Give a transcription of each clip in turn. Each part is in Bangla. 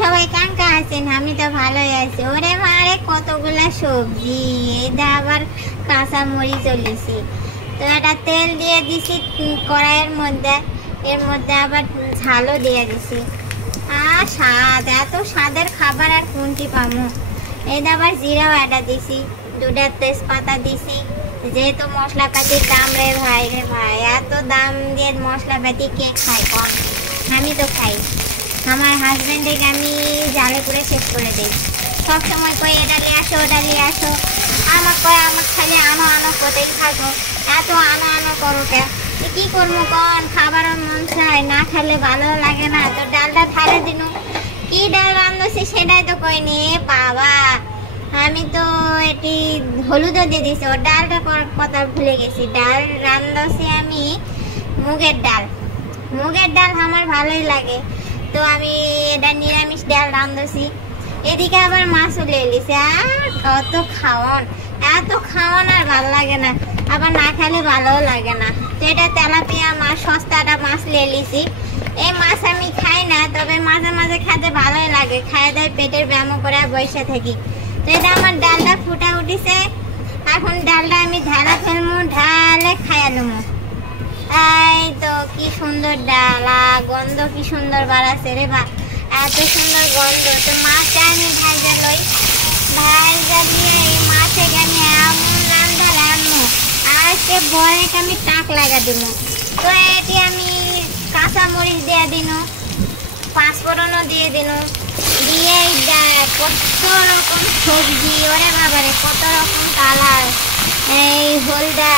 সবাই কাঙ্কা আছেন? আমি তো ভালোই আছি। ওরে মারে কতগুলা সবজি, এটা আবার কাঁচা মরিচ চলিছি। তো এটা তেল দিয়ে দিছি কড়াইয়ের মধ্যে, এর মধ্যে আবার ঝালও দিয়ে দিছি। স্বাদ, এত স্বাদের খাবার আর কোনটি পামো। এটা আবার জিরাও এটা দিছি, দুটা তেজপাতা দিছি। যেহেতু মশলাপাতির দাম রে ভাই, এত দাম দিয়ে মশলাপাতি কে খায় কম? আমি তো খাই। আমার হাজবেন্ডকে আমি জালে করে শেষ করে দিই। সবসময় কই এটা নিয়ে আসো, ওটা নিয়ে আসো। আমার কয় আমার খালি আনো আনো কোথায় থাকো, এত আনো আনো করো কে? কি করবো কন? খাবারের মন চায়, না খেলে ভালো লাগে না। তো ডালটা ঢালে দিন। কি ডাল রান্ধছি সেটাই তো কইনি বাবা। আমি তো এটি হলুদও দিয়ে দিছি। ও ডালটা কথা ভুলে গেছি। ডাল রান্ধছি আমি মুগের ডাল। মুগের ডাল আমার ভালোই লাগে, তো আমি এটা নিরামিষ ডাল রান্ধছি। এদিকে আবার মাছও লিয়ে লিছে। আর কত খাওয়ান, এত খাওয়ান আর ভালো লাগে না, আবার না খেলে ভালোও লাগে না। তো এটা তেলাপিয়া মাছ, সস্তাটা মাছ লিয়ে লিছি। এই মাছ আমি খাই না, তবে মাঝে মাঝে খেতে ভালোই লাগে। খাই দেয় পেটের ব্যায়াম করে বসে থাকি। তো এটা আমার ডালটা ফুটা উঠিছে। এখন ডালটা আমি ঢালা ফেলবো, ঢালে খাইয়া নেবো। এই তো কি সুন্দর ডাল, গন্ধ কি সুন্দর বাড়াচ্ছে রে বা, এত সুন্দর গন্ধ। তো মাছটা আমি ভাইজা লই, ভাইজা দিয়ে এই মাছটাকে আমি এমন রান্না রান্নো, আজকে বরেকে আমি টাক লাগা দিব। তো এটি আমি কাঁচা মরিচ দিয়ে দিন, পাঁচফোড়নও দিয়ে দিন, দিয়ে কত রকম সবজি, ওরে বাবারে কত রকম কালার, এই হলদা,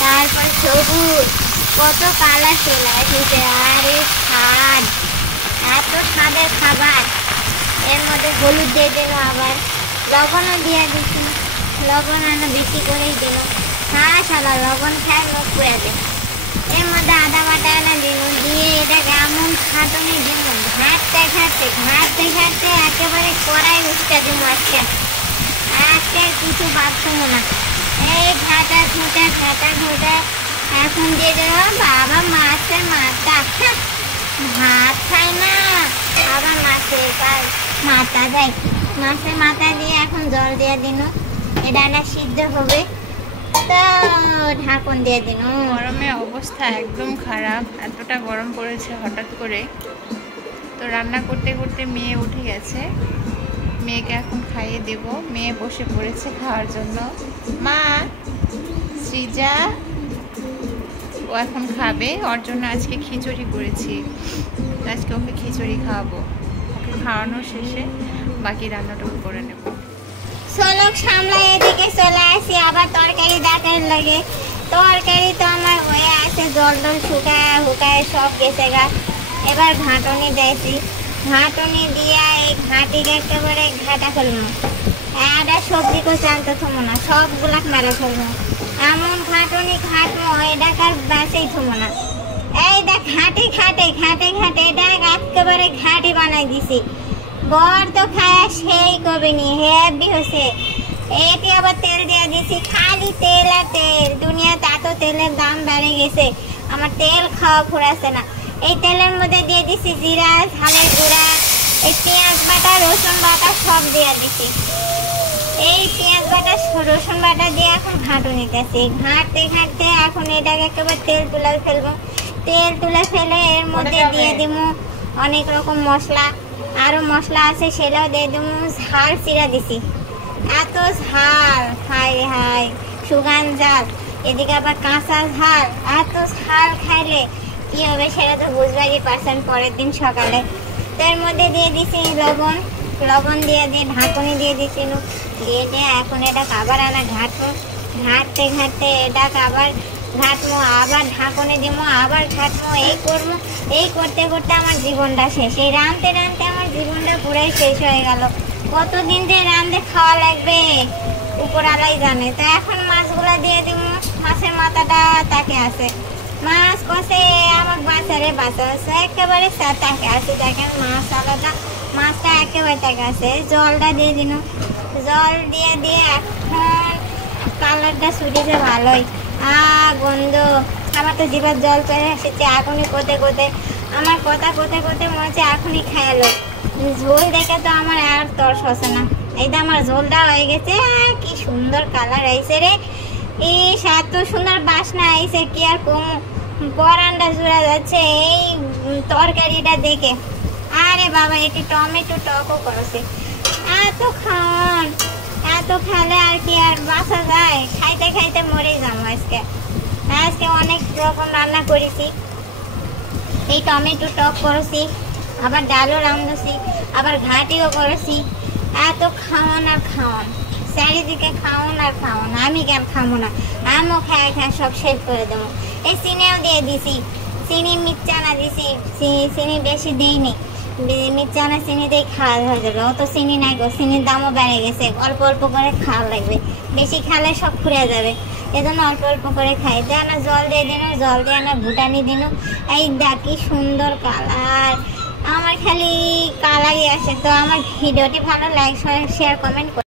তারপর সবুজ, কত কালার চলে এসেছে। আরে স্বাদ, এত স্বাদের খাবার। এর মধ্যে হলুদ দিয়ে দিল, আবার লবণও দিয়ে দিচ্ছি। লবণ আনো বেশি করেই দিল। সারা লবণ খায় মুখ পুড়ে দেয়। এর মধ্যে আদা বাটা এনে দিল, দিয়ে এটাকে এমন খাটনে দিল, ঘাটতে ঘাটতে ঘাটতে ঘাটতে একেবারে কড়াই উঠতে দিব। আজকে কিছু বাঁচবো না। এই ঘাটা ঘুটে এখন দিয়ে দেব বাবা মাছের মাথা। ভাত খায় না, আবার মাছের মাথা দেয়। মাছের মাথা দিয়ে এখন জল দিয়ে দিন, এটা না সিদ্ধ হবে। তো ঢাকন দিয়ে দিন। গরমে অবস্থা একদম খারাপ, এতটা গরম পড়েছে হঠাৎ করে। তো রান্না করতে করতে মেয়ে উঠে গেছে, মেয়েকে এখন খাইয়ে দেব। মেয়ে বসে পড়েছে খাওয়ার জন্য। মা, সৃজা ও এখন খাবে। ওর জন্য আজকে খিচুড়ি করেছি। আজকে ওকে খিচুড়ি খাওয়াবো। ওকে খাওয়ানোর শেষে বাকি রান্নাটুকু করে নেব। সোলক সামলাই এদিকে চলে আসি, আবার তরকারি ডাকার লাগে। তরকারি তো আমার হয়ে আছে, জল টল শুকায় হুকায় সব গেছে গা। এবার ঘাঁটনি দিয়েছি, ঘাঁটনি দিয়ে এই ঘাঁটিকে একেবারে ঘাটা ফেলবো। একটা সবজি তো জানতে থমো না, সবগুলা মেরে ফেলবো। এমন ঘাঁটনি ঘাটবো, এটাকে আর বাঁচেই থমো না। এই দেখ ঘাটে ঘাটে ঘাটে ঘাটে এটা একেবারে ঘাটি বানাই দিছি। বর তো খায় সেই কবিনি, হেভি হয়েছে। এটি আবার তেল দিয়ে দিছি, খালি তেল আর তেল। দুনিয়াতে এত তেলের দাম বেড়ে গেছে, আমার তেল খাওয়া ফুরাচ্ছে না। এই তেলের মধ্যে দিয়ে দিছি জিরা, ঝালের গুঁড়া, এই পেঁয়াজ বাটা, রসুন বাটা সব দিয়ে দিছি। এই পেঁয়াজ বাটা রসুন বাটা দিয়ে এখন ঘাঁটু নিতেছি। ঘাঁটতে ঘাঁটতে এখন এটাকে একেবারে তেল তুলে ফেলবো। তেল তুলে ফেলে এর মধ্যে দিয়ে দিব অনেক রকম মশলা, আরো মশলা আছে সেটাও দিয়ে দিব। ঝাল চিরা দিছি, এত ঝাল, হাই হাই সুগান ঝাল। এদিকে আবার কাঁচা ঝাল, এত ঝাল খাইলে কি হবে সেটা তো বুঝবারই পারছেন পরের দিন সকালে। তো এর মধ্যে দিয়ে দিছি লবণ, লবণ দিয়ে ঢাকনি দিয়ে দিছি, দিয়ে এখন এটা আবার আনা ঘাটবো। ঘাটতে ঘাটতে এটা আবার ঘাটবো, আবার ঢাকনে দিব, আবার ঘাটবো। এই করবো, এই করতে করতে আমার জীবনটা শেষ। এই রাঁধতে রাঁধতে আমার জীবনটা পুরাই শেষ হয়ে গেল। কতদিন যে রাঁধতে খাওয়া লাগবে উপরালাই জানে। তো এখন মাছগুলা দিয়ে দিব। মাছের মাথাটা তাকে আছে, মাছ কষে আমার বাচ্চারে বাচ্চা আছে একেবারে তাকে আছে। দেখেন মাছ আলাদা, মাছটা একেবারে তাকে আছে। জলটা দিয়ে দিন, জল দিয়ে দিয়ে এখন কালারটা ছুটেছে ভালোই। গন্ধ, আমার তো জিভার জল চলে এসেছে এখনই কোতে কোতে। আমার কথা কোথা কোথা মনে হচ্ছে এখনই খাইলো। ঝোল দেখে তো আমার আর তর্স হচ্ছে না। এই তো আমার ঝোলটা হয়ে গেছে। কি সুন্দর কালার আইছে রে, ইস এত সুন্দর বাসনা আইছে কি আর কম, পরানটা জুড়ে যাচ্ছে এই তরকারিটা দেখে। আরে বাবা এটি টমেটো টকও করেছে। এত খান, এত খেলে আর কি আর বাঁচা যায়, খাইতে খাইতে মরে যাবো আজকে। আজকে অনেক রকম রান্না করেছি, এই টমেটো টক করেছি, আবার ডালও রাঁধছি, আবার ঘাটিও করেছি। এত খাওয়ান আর খাওয়ান, চারিদিকে খাওয়ান আর খাওয়ান, আমি কেন খাবো না, আমিও খায় খায় সব শেষ করে দেবো। এই চিনিও দিয়ে দিছি, চিনি মিরচানা দিছি, চিনি বেশি দিইনি, মিরচানা চিনি দিয়ে খাওয়া হয়ে যাবে। অত চিনি নাই গো, চিনির দামও বেড়ে গেছে, অল্প অল্প করে খাওয়া লাগবে, বেশি খালে সব ফুরে যাবে, এজন্য অল্প অল্প করে খাই। দেয় না জল দিয়ে দিন, জল দিয়ে না ভুটানি দিন। এই দেখ কি সুন্দর কালার, আমার খালি কালারই আসে। তো আমার ভিডিওটি ভালো লাইক শেয়ার কমেন্ট